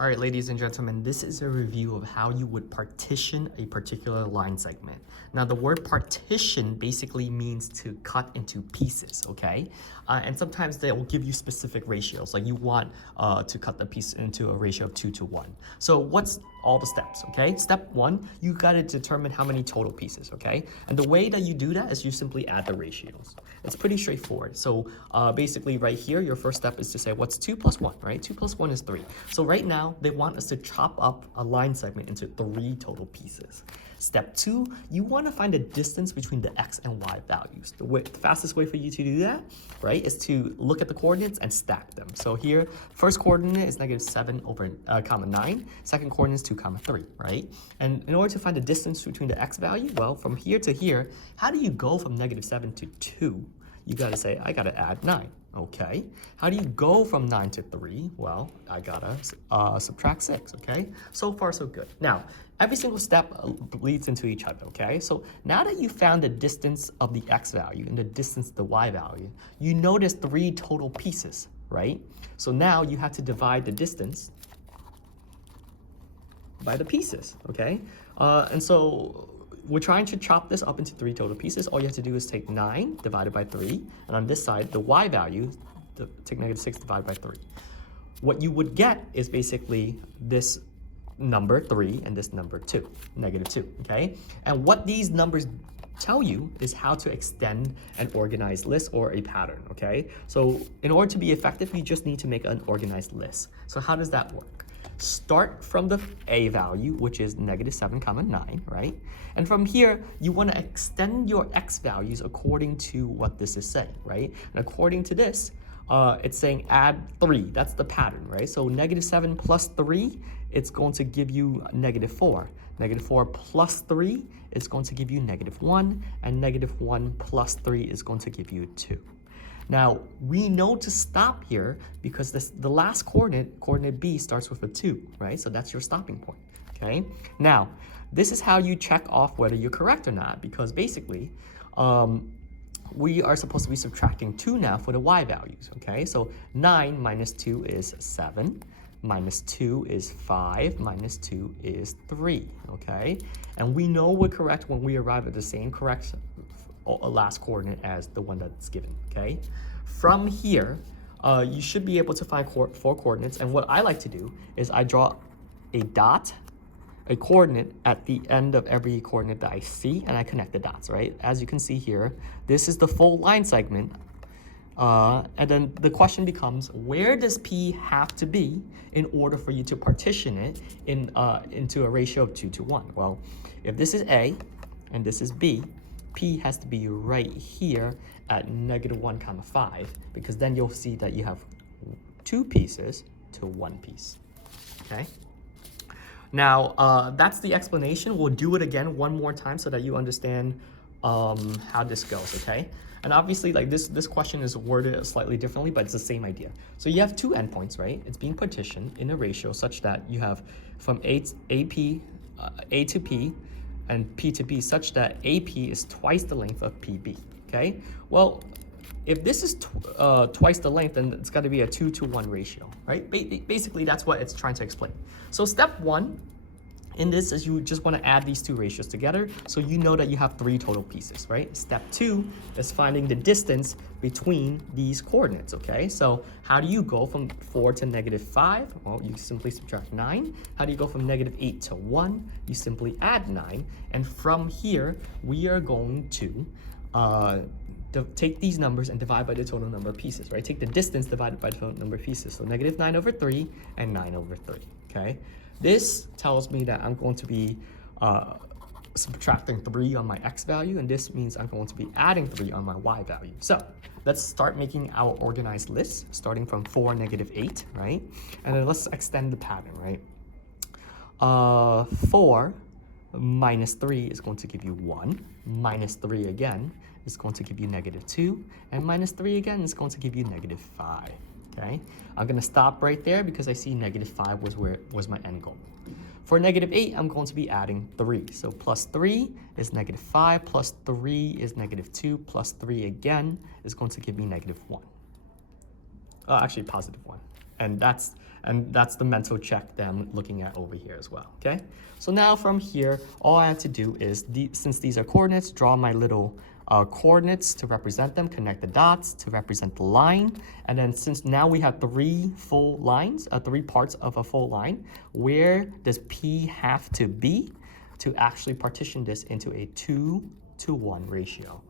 All right, ladies and gentlemen, this is a review of how you would partition a particular line segment. Now, the word partition basically means to cut into pieces, okay? And sometimes they will give you specific ratios, like you want to cut the piece into a ratio of 2:1. So what's all the steps, okay? Step 1, you gotta determine how many total pieces, okay? And the way that you do that is you simply add the ratios. It's pretty straightforward. So basically right here, your first step is to say, what's 2 plus 1, right? 2 plus 1 is 3. So right now, they want us to chop up a line segment into 3 total pieces. Step 2, you want to find the distance between the x and y values. The fastest way for you to do that, right, is to look at the coordinates and stack them. So here, first coordinate is -7 over comma 9. Second coordinate is 2 comma 3, right? And in order to find the distance between the x value, well, from here to here, how do you go from -7 to 2? You got to say, I got to add 9. Okay, how do you go from 9 to 3? Well, I gotta subtract 6, okay? So far, so good. Now, every single step leads into each other, okay? So now that you found the distance of the x value and the distance of the y value, you notice 3 total pieces, right? So now you have to divide the distance by the pieces, okay? And so we're trying to chop this up into 3 total pieces. All you have to do is take 9 divided by 3, and on this side, the y value, take -6 divided by 3. What you would get is basically this number 3 and this number 2, -2, okay? And what these numbers tell you is how to extend an organized list or a pattern, okay? So in order to be effective, you just need to make an organized list. So how does that work? Start from the a value, which is -7 comma 9, right? And from here, you want to extend your x values according to what this is saying, right? And according to this, it's saying add 3. That's the pattern, right? So -7 plus 3, it's going to give you -4. -4 plus 3 is going to give you -1, and -1 plus 3 is going to give you 2. Now, we know to stop here because the last coordinate B, starts with a 2, right? So that's your stopping point, okay? Now, this is how you check off whether you're correct or not, because basically, we are supposed to be subtracting 2 now for the y values, okay? So 9 minus 2 is 7, minus 2 is 5, minus 2 is 3, okay? And we know we're correct when we arrive at the same correct last coordinate as the one that's given, okay? From here, you should be able to find 4 coordinates, and what I like to do is I draw a dot, a coordinate at the end of every coordinate that I see, and I connect the dots, right? As you can see here, this is the full line segment, and then the question becomes, where does P have to be in order for you to partition it into a ratio of 2:1? Well, if this is A and this is B, P has to be right here at -1 comma 5, because then you'll see that you have 2 pieces to 1 piece, okay? Now, that's the explanation. We'll do it again one more time so that you understand how this goes, okay? And obviously, like this question is worded slightly differently, but it's the same idea. So you have 2 endpoints, right? It's being partitioned in a ratio such that you have from A to P, and P to B, such that AP is twice the length of PB, okay? Well, if this is twice the length, then it's got to be a 2:1 ratio, right? Basically, that's what it's trying to explain. So step 1 in this is you just want to add these 2 ratios together, so you know that you have 3 total pieces, right? Step 2 is finding the distance between these coordinates, okay? So how do you go from 4 to -5? Well, you simply subtract 9. How do you go from -8 to 1? You simply add 9. And from here, we are going to take these numbers and divide by the total number of pieces, right? Take the distance divided by the total number of pieces. So -9 over 3 and 9 over 3, okay? This tells me that I'm going to be subtracting 3 on my x value, and this means I'm going to be adding 3 on my y value. So let's start making our organized list, starting from 4, -8, right? And then let's extend the pattern, right? 4 minus 3 is going to give you 1, minus 3 again is going to give you -2, and minus 3 again is going to give you -5. Okay, I'm gonna stop right there because I see -5 was my end goal. For -8, I'm going to be adding 3. So plus 3 is -5, plus 3 is -2, plus 3 again is going to give me -1. Actually, +1. And And that's the mental check that I'm looking at over here as well, okay? So now from here, all I have to do is, since these are coordinates, draw my little coordinates to represent them, connect the dots to represent the line. And then since now we have 3 full lines, 3 parts of a full line, where does P have to be to actually partition this into a 2-to-1 ratio?